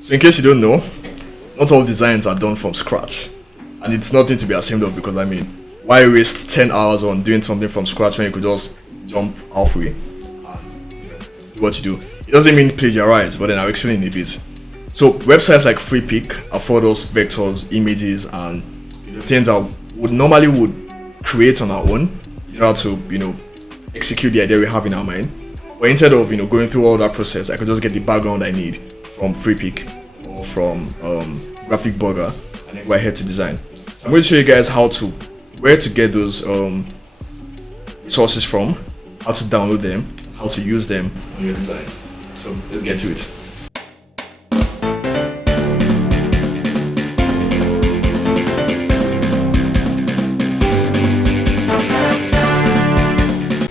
So in case you don't know, not all designs are done from scratch, and it's nothing to be ashamed of, because I mean, why waste 10 hours on doing something from scratch when you could just jump halfway and do what you do? It doesn't mean plagiarize, but then I'll explain in a bit. So websites like freepik afford us vectors, images, and things that would create on our own in order to execute the idea we have in our mind. But instead of going through all that process, I could just get the background I need from freepik or from graphic burger, and then go ahead to design. I'm going to show you guys where to get those resources from, how to download them, how to use them on your designs. So let's get to it.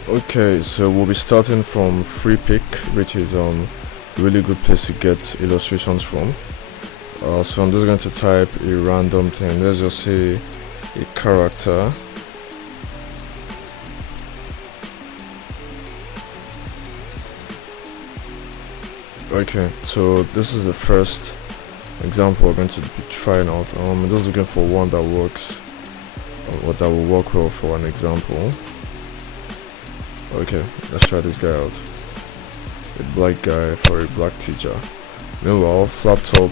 Okay, so we'll be starting from freepik, which is a really good place to get illustrations from. So I'm just going to type a random thing. Let's just say a character. Okay, so this is the first example we're going to be trying out. I'm just looking for one that works, or that will work well for an example. Okay, let's try this guy out. A black guy for a black teacher. Meanwhile, flat top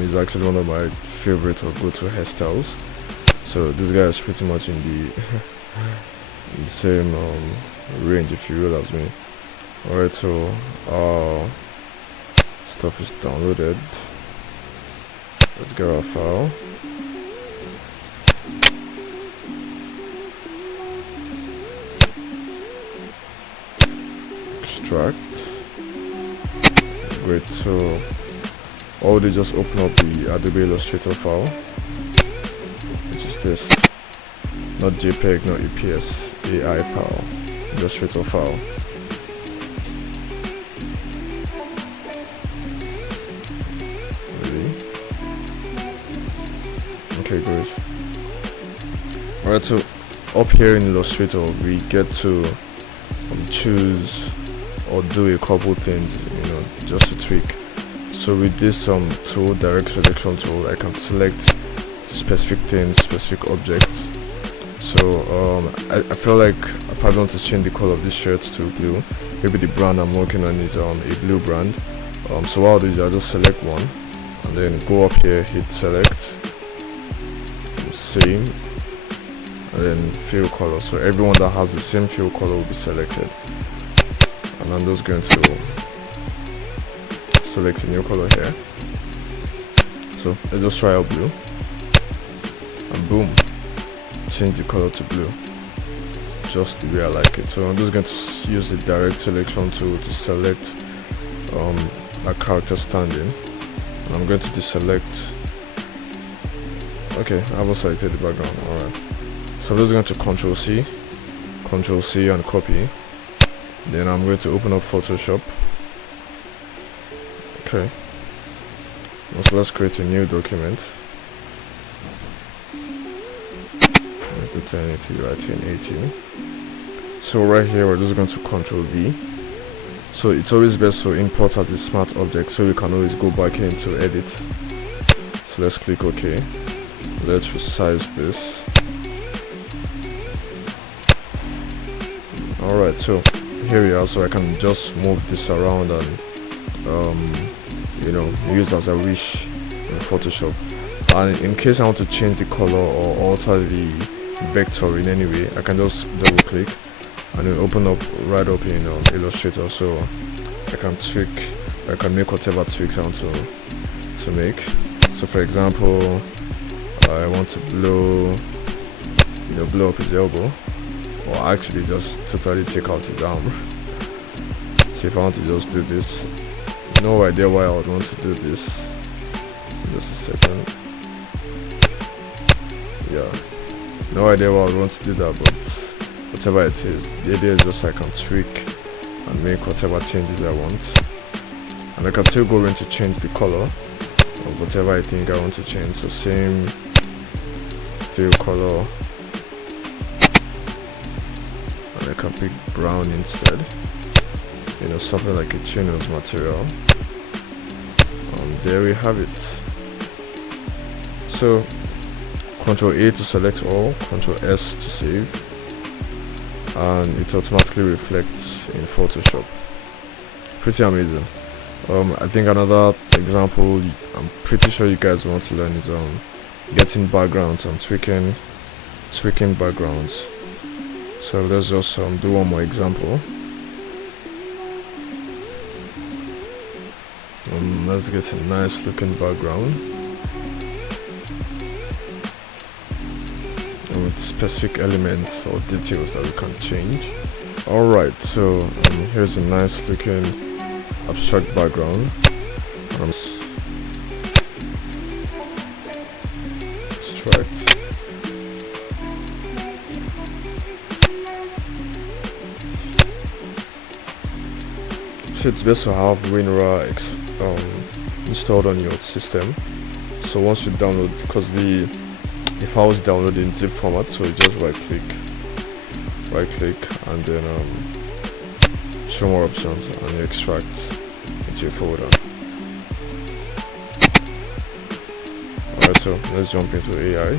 is actually one of my favorite or go-to hairstyles. So this guy is pretty much in the same range, if you will, as me. Alright, so stuff is downloaded. Let's get our file. Extract. Great, so or they just open up the Adobe Illustrator file, which is this, not JPEG, not EPS, AI file, Illustrator file. Ready? Okay, great. Alright, so up here in Illustrator we get to choose or do a couple things, just to tweak. So with this tool, direct selection tool, I can select specific things, specific objects. So I feel like I probably want to change the color of this shirt to blue. Maybe the brand I'm working on is a blue brand. So what I'll do is I'll just select one and then go up here, hit select, same, and then fill color. So everyone that has the same fill color will be selected. And I'm just going to select a new color here. So let's just try out blue, and boom, change the color to blue, just the way I like it. So I'm just going to use the direct selection tool to select that character standing, and I'm going to deselect. Okay, I haven't selected the background. Alright, so I'm just going to Control C and copy. Then I'm going to open up Photoshop. Okay, so let's create a new document. Let's do 1080 by 1080. So right here we're just going to Control V. So it's always best to import as a smart object, so we can always go back into edit. So let's click OK. Let's resize this. Alright, so here we are. So I can just move this around and use as I wish in Photoshop. And in case I want to change the color or alter the vector in any way, I can just double click and then open up right up in Illustrator, so I can tweak, I can make whatever tweaks I want to make. So for example, I want to blow up his elbow, or actually just totally take out his arm. So if I want to just do this, no idea why I would want to do this. Just a second. Yeah, no idea why I would want to do that, but whatever it is, the idea is just I can tweak and make whatever changes I want, and I can still go in to change the color of whatever I think I want to change. So same fill color, and I can pick brown instead, something like a chinos material. there we have it. So Ctrl A to select all, Ctrl S to save, and it automatically reflects in Photoshop. Pretty amazing. I think another example I'm pretty sure you guys want to learn is getting backgrounds and tweaking backgrounds. So let's just do one more example. Let's get a nice looking background with specific elements or details that we can change. Alright, so here's a nice looking abstract background. Abstract. So it's best to have WinRAR installed on your system. So once you download, because the file is downloaded in zip format, so you just right click and then show more options and you extract into your folder. Alright, so let's jump into AI.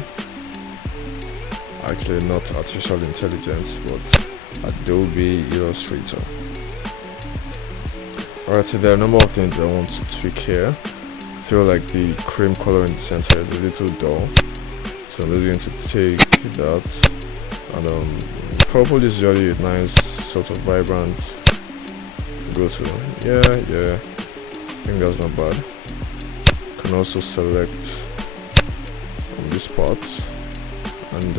Actually not artificial intelligence, but Adobe Illustrator. Alright, so there are a number of things I want to tweak here. I feel like the cream color in the center is a little dull, so I'm just going to take that and purple is really a nice sort of vibrant go to. Yeah, I think that's not bad. Can also select this part and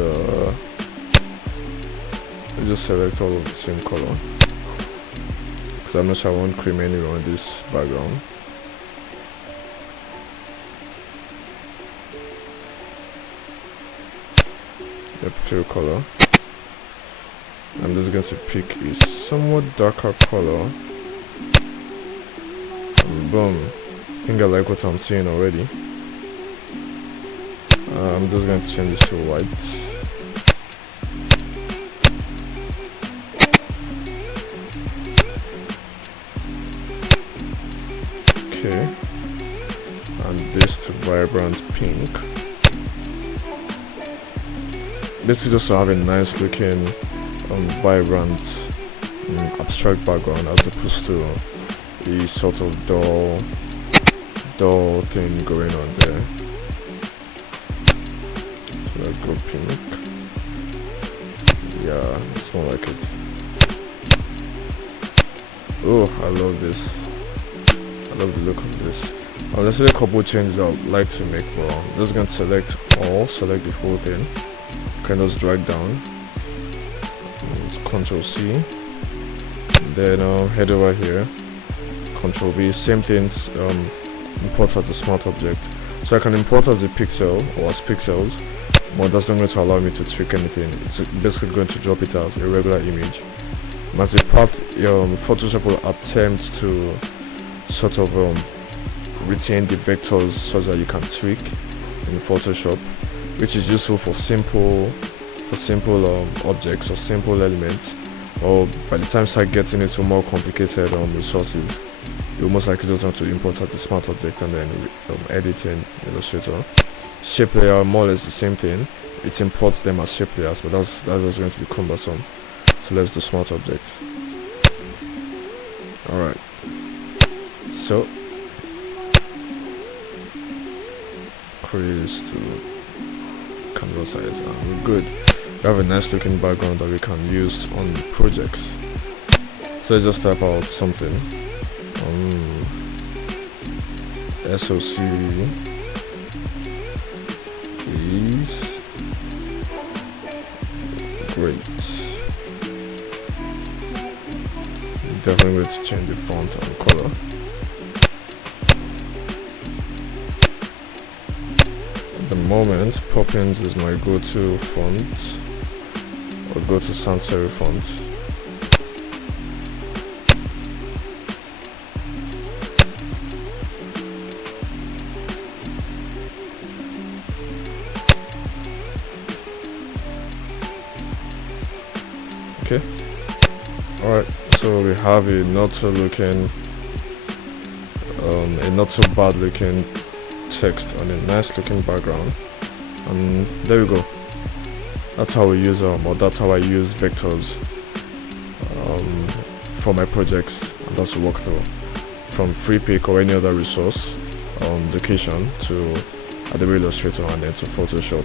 I just select all of the same color, because I'm not sure I want cream anywhere on this background. Yep, fill color. I'm just going to pick a somewhat darker color. And boom. I think I like what I'm seeing already. I'm just going to change this to white. Okay, and this to vibrant pink. This is just to have a nice looking vibrant abstract background, as opposed to the sort of dull thing going on there. So let's go pink. Yeah, it's more like it. Oh, I love this. I love the look of this. Let's see a couple changes I would like to make. Well, I'm just going to select all, select the whole thing. Can just drag down. It's Ctrl C. Then head over here. Ctrl V. Same things. Import as a smart object. So I can import as a pixel or as pixels, but that's not going to allow me to tweak anything. It's basically going to drop it as a regular image. As a path, Photoshop will attempt to sort of retain the vectors such that you can tweak in Photoshop, which is useful for simple objects or simple elements. Or by the time you start getting into more complicated resources, you most likely just want to import as a smart object and then edit in Illustrator. Shape layer, more or less the same thing. It imports them as shape layers, but that's just going to be cumbersome. So let's do smart object. Alright, so crease to canvas size, and we're good. We have a nice looking background that we can use on projects. So let's just type out something. SOC is great. Definitely going to change the font and color. At the moment, Poppins is my go-to font, or go-to sans serif font. Okay. Alright, so we have a not so looking a not so bad looking text on a nice looking background, and there we go. That's how we use or that's how I use vectors for my projects, and that's a walkthrough from freepik or any other resource location to Adobe Illustrator and then to Photoshop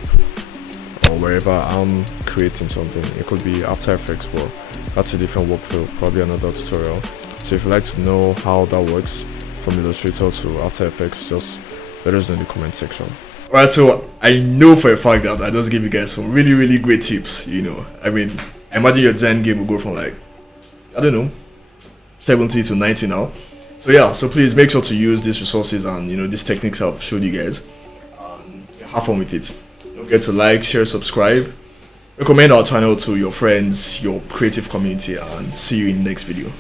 or wherever I'm creating something. It could be After Effects, but that's a different workflow, probably another tutorial. So if you'd like to know how that works from Illustrator to After Effects, just let us know in the comment section. Alright, so I know for a fact that I just give you guys some really great tips, you know. I mean, imagine your design game will go from like, I don't know, 70 to 90 now. So yeah, so please make sure to use these resources and, you know, these techniques I've showed you guys. Have fun with it. Don't forget to like, share, subscribe. Recommend our channel to your friends, your creative community, and see you in the next video.